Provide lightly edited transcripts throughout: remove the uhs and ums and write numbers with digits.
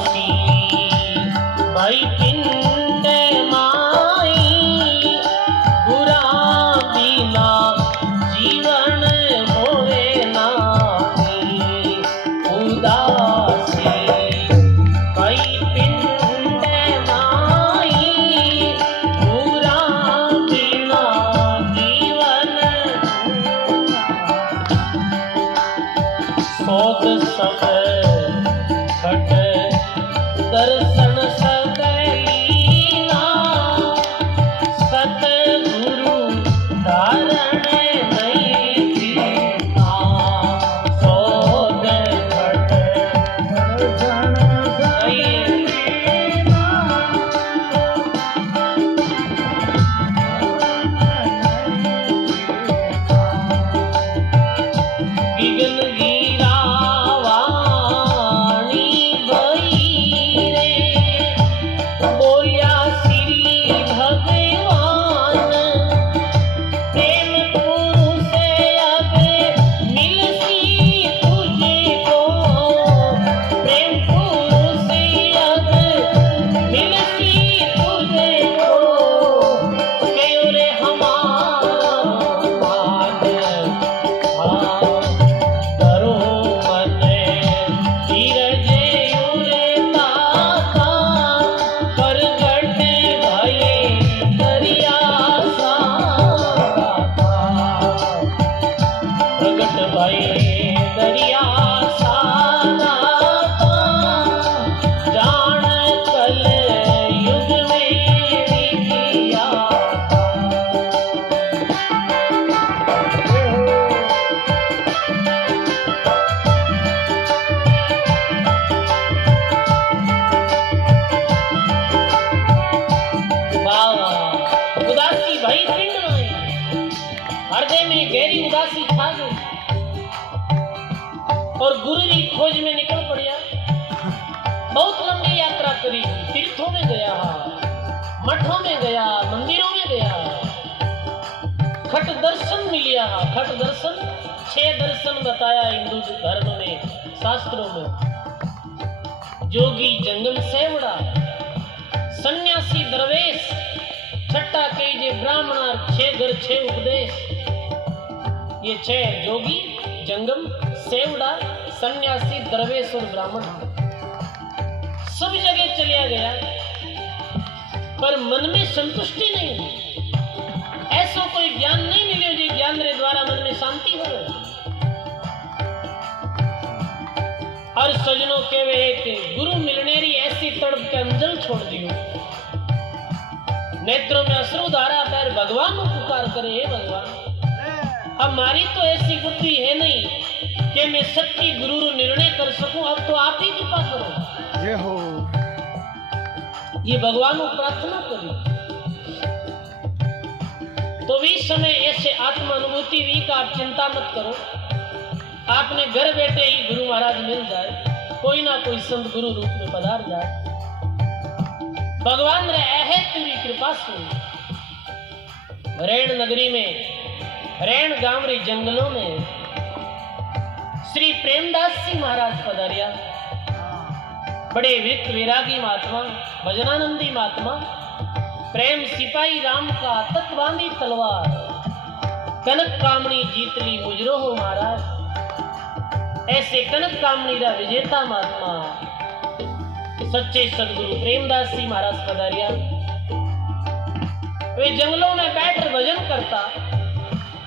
उदासी भाई पिंड माई बुरा बिना जीवन होवे नाही उदासी भाई पिंड माई बुरा बिना जीवन सोग सब खट दर्शन सदैलीना सतगुरु धारण नहीं दीना सोग खट दर्शन सदैलीना बिगन गिरा वाणी भई रे बोलिया श्री भगवान प्रेम पुरुष अब मिलसी तुझको प्रेम पुरुष अब मिलसी तुझको कयो रे हमारा मान करो मन धीरज उरे ताका प्रगट भये दरिया साता प्रगट भये दरिया साता जान कल युग में विधिया उदासी भाई पिंड में हृदय में गहरी उदासी छा गई और गुरु की खोज में निकल पड़िया। बहुत लंबी यात्रा करी, तीर्थों में गया, मठों में गया, मंदिरों में गया, खट दर्शन मिलिया। खट दर्शन 6 दर्शन बताया हिंदू धर्म में, शास्त्रों में। जोगी जंगल सेवड़ा, सन्यासी दरवेश, छठा के जे ब्राह्मण, 6 घर 6 उपदेश। ये 6 जोगी जंगम सेवड़ा सन्यासी दरवेश और ब्राह्मण सब जगह चलिया गया, पर मन में संतुष्टि नहीं हुई। ऐसा कोई ज्ञान नहीं मिले जो ज्ञान रे द्वारा मन में शांति हो। और सजनों के वे एक गुरु मिलने री ऐसी तड़प के अंजल छोड़ दियो, नेत्रों में अश्रु धारा पैर भगवान को पुकार करे, हे भगवान हमारी तो ऐसी बुद्धि है नहीं कि मैं सच्ची गुरु निर्णय कर सकूं, अब तो आप ही कृपा करो। जय हो। ये भगवान को प्रार्थना करी। तो भी समय ऐसे आत्म अनुभूति हुई कि आप चिंता मत करो, आपने घर बैठे ही गुरु महाराज मिल जाए, कोई ना कोई संत गुरु रूप में पधार जाए। भगवान रे है तेरी कृपा से रेण नगरी में, रेण गांव रे जंगलों में श्री प्रेमदास जी महाराज पधारिया। बड़े वित विरागी महात्मा, भजनानंदी महात्मा, प्रेम सिपाही राम का तत्वांदी तलवार, कनक कामणी जीत ली मुजरो हो महाराज। ऐसे कनक कामणी रा विजेता महात्मा सच्चे सदगुरु प्रेमदास जी महाराज पधारिया। वे जंगलों में बैठकर भजन करता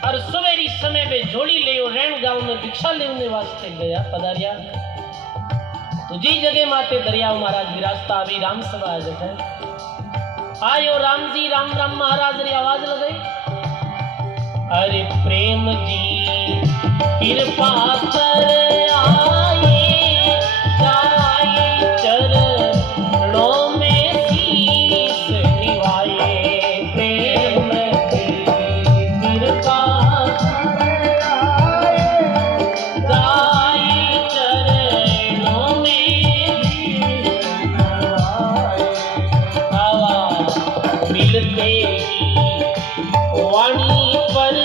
और सवेरी समय में झोली ले रैन गांव में भिक्षा लेने वास्ते गया पधारिया। तो जी जगह माते दरियाव महाराज विराजता अभी राम सभा है। आयो राम जी राम राम महाराज री आवाज लगाई, अरे प्रेम जी कृपा कर आए जाए चरणों में शीश निभाए। प्रेम जी कृपा कर आए जाए चरणों में शीश निभाए। मिलते वाणी पर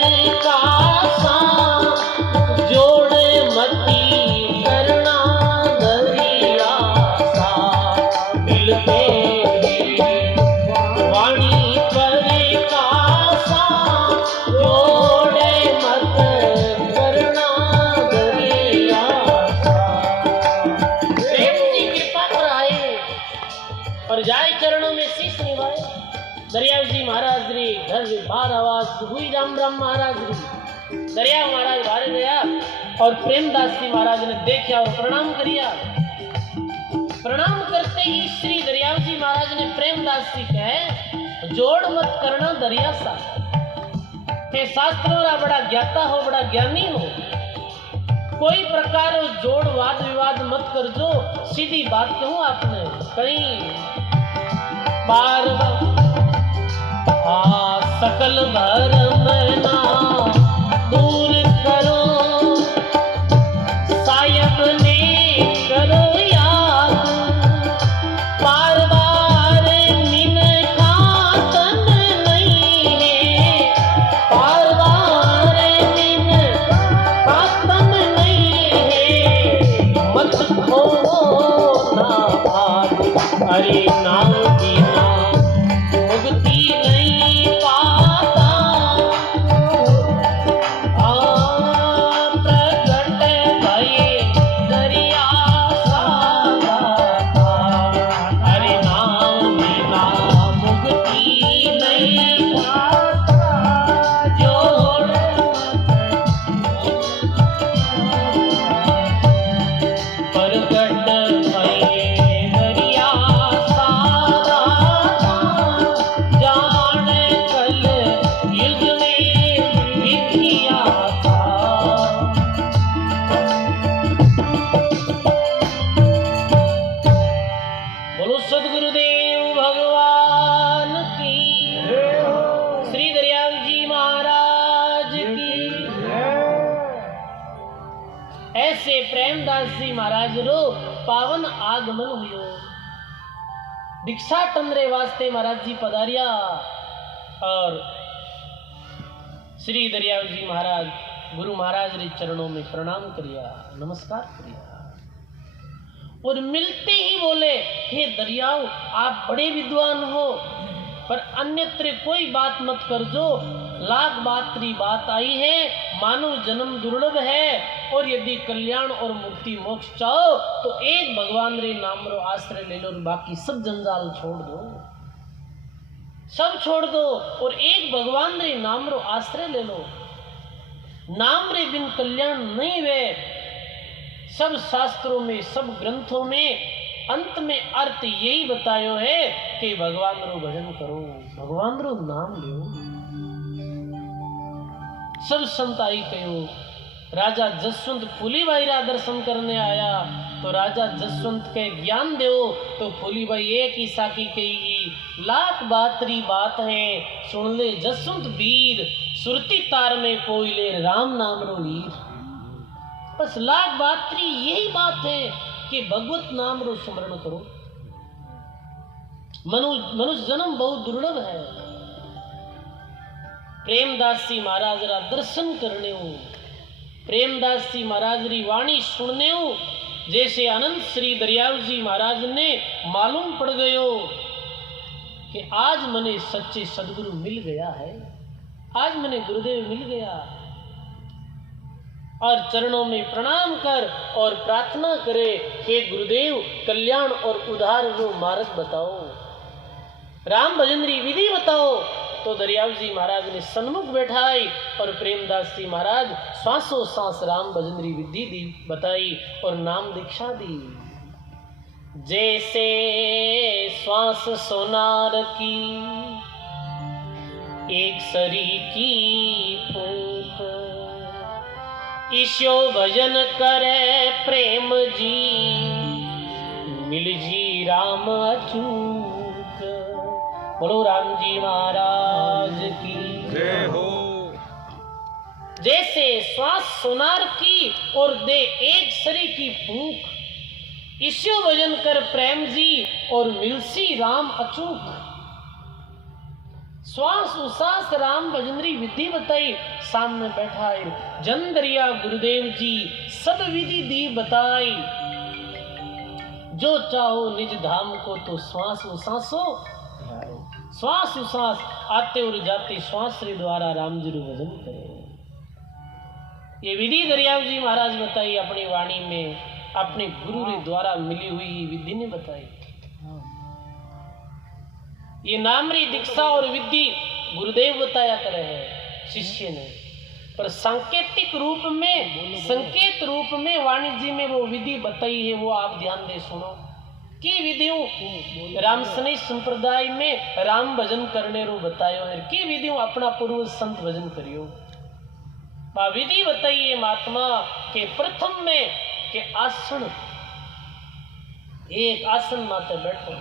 कासा जोड़ मती महाराज री घर में बाहर आवाज हुई राम राम महाराज री। दरिया महाराज बाहर गया और प्रेमदास जी महाराज ने देखा और प्रणाम करिया। प्रणाम करते ही श्री दरियाव जी महाराज ने प्रेमदास जी कहे जोड़ मत करना दरिया सा, हे शास्त्रों रा बड़ा ज्ञाता हो, बड़ा ज्ञानी हो, कोई प्रकार जोड़ वाद विवाद मत कर, जो सीधी बात कहूं आपने कहीं बार सकल भरम ना दूर करो, सायब ने करो याद, बार बार निन खातन नहीं है, बार बार निन खातन नहीं है, मत खो ना भाग, अरे नाम बिना मुक्ति नहीं पाता, प्रकट भये दरिया सागा, अरे नाम बिना मुक्ति नहीं पाता, जोड़ प्रकट भये दरिया सागा, जान कल युग में विधिया था। बोलो सदगुरुदेव भगवान की, श्री दरियाव जी महाराज की। ऐसे प्रेमदास जी महाराज रो पावन आगमन हुयो। दीक्षा टंदरे वास्ते महाराज जी पधारिया और श्री दरियाव जी महाराज गुरु महाराज रे चरणों में प्रणाम करिया, नमस्कार करिया और मिलते ही बोले हे दरियाव आप बड़े विद्वान हो, पर अन्यत्र कोई बात मत कर, जो लाख बातरी बात आई है, मानव जन्म दुर्लभ है, और यदि कल्याण और मुक्ति मोक्ष चाहो तो एक भगवान रे नाम रो आश्रय ले लो, और बाकी सब जंजाल छोड़ दो, सब छोड़ दो और एक भगवान रे नाम रो आश्रय ले लो। नाम रे बिन कल्याण नहीं वे। सब शास्त्रों में सब ग्रंथों में अंत में अर्थ यही बतायो है कि भगवान रो भजन करो, भगवान रो नाम लो। सब संत आई कहो। राजा जसवंत फूलीबाई रा दर्शन करने आया तो राजा जसवंत के ज्ञान दो, तो फूलीबाई एक ही साकी कहेगी लाख बातरी बात है, सुन ले जसवंत वीर, सुरती तार में कोई ले राम नाम रो वीर। बस लाख बातरी यही बात है कि भगवत नाम रो स्मरण करो। मनुष्य जन्म बहुत दुर्लभ है। प्रेमदास जी महाराज रा दर्शन करने हो, प्रेमदास जी महाराज री वाणी सुनने हो, जैसे अनंत श्री दरियाव जी महाराज ने मालूम पड़ गयो कि आज मने सच्चे सदगुरु मिल गया है, आज मने गुरुदेव मिल गया। और चरणों में प्रणाम कर और प्रार्थना करे हे गुरुदेव कल्याण और उद्धार रो मार्ग बताओ, राम भजन री विधि बताओ। तो दरियाव जी महाराज ने सन्मुख बैठाई और प्रेमदास जी महाराज श्वासों सांस राम भजन री विधि दी बताई और नाम दीक्षा दी। जैसे श्वास सोनार की एक सरी की फूंक, ईशो भजन करे प्रेम जी, मिल जी राम अचूक। बोलो राम जी महाराज की जय हो। जैसे श्वास सोनार की और दे एक सरी की फूंक, ईशो भजन कर प्रेम जी और मिलसी राम अचूक। श्वास उसास राम भजनरी विधि बताई, सामने बैठा है जन दरिया गुरुदेव जी सब विधि दी बताई। जो चाहो निज धाम को तो श्वास उसासो, श्वास उसास आते और जाते श्वास रे द्वारा राम जी भजन करे। ये विधि दरियाव जी महाराज बताई अपनी वाणी में, अपने गुरु रे द्वारा मिली हुई विधि ने बताई। ये नामरी दीक्षा और विधि गुरुदेव बताया करे हैं शिष्य ने, पर सांकेतिक रूप में, संकेत रूप में वाणिज्य में वो विधि बताई है, वो आप ध्यान दे सुनो। की विधियों राम सनई संप्रदाय में राम भजन करने रो बतायो है, की विधियों अपना पूर्व संत भजन करियो। विधि बताइए महात्मा के प्रथम में के आसन, एक आसन माते बैठो,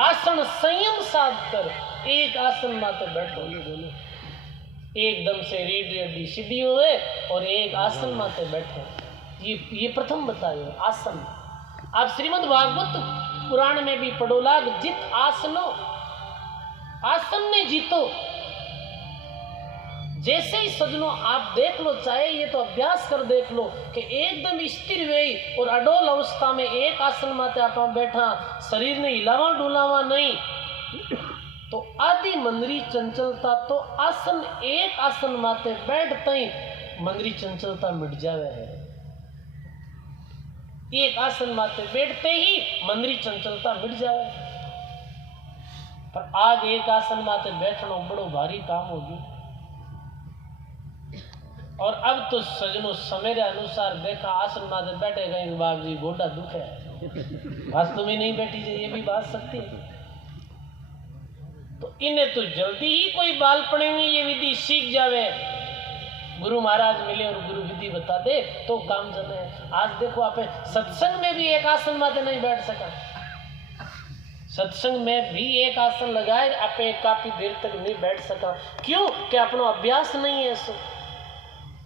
आसन संयम साध कर एक आसन माते बैठो, एकदम से रीढ़ की हड्डी सीधी होए और एक आसन माते बैठे। ये प्रथम बतायो आसन। आप श्रीमद् भागवत पुराण में भी पढ़ो लाग, जित आसनो, आसन ने जीतो। जैसे ही सजनों आप देख लो, चाहे ये तो अभ्यास कर देख लो कि एकदम स्थिर वे और अडोल अवस्था में एक आसन माते आप बैठा, शरीर ने हिलावा डुलावा नहीं, तो आदि मंदरी चंचलता तो आसन, एक आसन माते बैठते ही मंदरी चंचलता मिट जावे है। एक आसन माते बैठते ही मंदरी चंचलता मिट जावे। पर आज एक आसन माते बैठना बड़ो भारी काम होगी। और अब तो सजनों समय के अनुसार देखा आसन माते बैठे गए बाप जी गोडा दुख है, वास्तव में नहीं बैठी जाए, ये भी बात सकती है। तो इन्हें तो जल्दी ही कोई बालपने में ये विधि सीख जावे, गुरु महाराज मिले और गुरु विधि बता दे तो काम जमे। आज देखो आप सत्संग में भी एक आसन माते नहीं बैठ सका, सत्संग में भी एक आसन लगाए आप काफी देर तक नहीं बैठ सका। क्यों? कि अपनो अभ्यास नहीं है सो,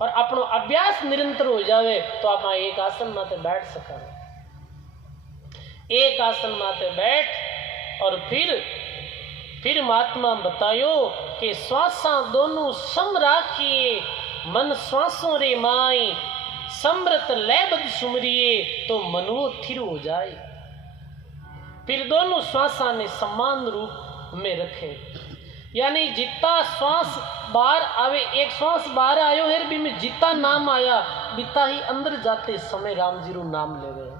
और अपनो अभ्यास निरंतर हो जावे तो आप एक आसन माते बैठ सका। एक आसन माते बैठ और फिर महात्मा बतायो कि श्वासा दोनों सम राखिए, मन श्वासों रे माई, समृत लयबद्ध सुमरिए तो मनो थिर हो जाए। फिर दोनों श्वासा ने समान रूप में रखे, यानी जितना श्वास बाहर आवे, एक श्वास बाहर आयो है भी में जितना नाम आया बिता ही अंदर जाते समय राम जी रू नाम ले गए।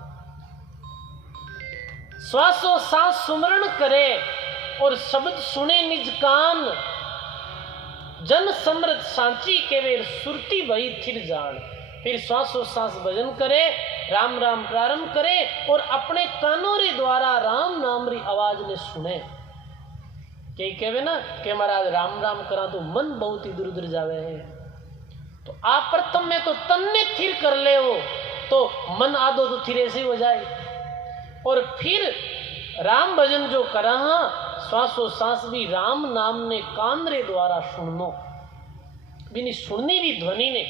श्वासों सांस सुमरण करे और शब्द सुने निज कान, जन समृत सांची केवेर सुरती भई थिर जान। फिर श्वासों सांस भजन करे, राम राम प्रारंभ करे और अपने कानों रे द्वारा राम नाम री आवाज ने सुने। कई कहवे ना कि महाराज राम राम करा तो मन बहुत ही दूर दूर जावे है। तो आप प्रथम में तो तन ने थिर कर ले हो तो मन आदो तो थिरे से हो जाए, और फिर राम भजन जो करा श्वासो सांस भी राम नाम ने कान रे द्वारा सुननो, बिनी सुननी भी ध्वनि ने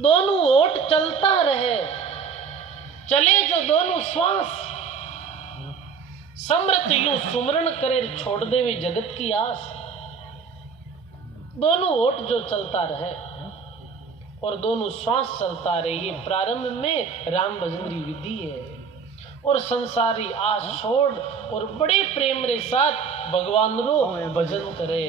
दोनों ओट चलता रहे, चले जो दोनों श्वास, समृत यूं सुमरण करे छोड़ दे वे जगत की आस। दोनों ओट जो चलता रहे और दोनों श्वास चलता रहे, ये प्रारंभ में राम भजन की विधि है। और संसारी आस छोड़ और बड़े प्रेम रे साथ भगवान रो भजन करे।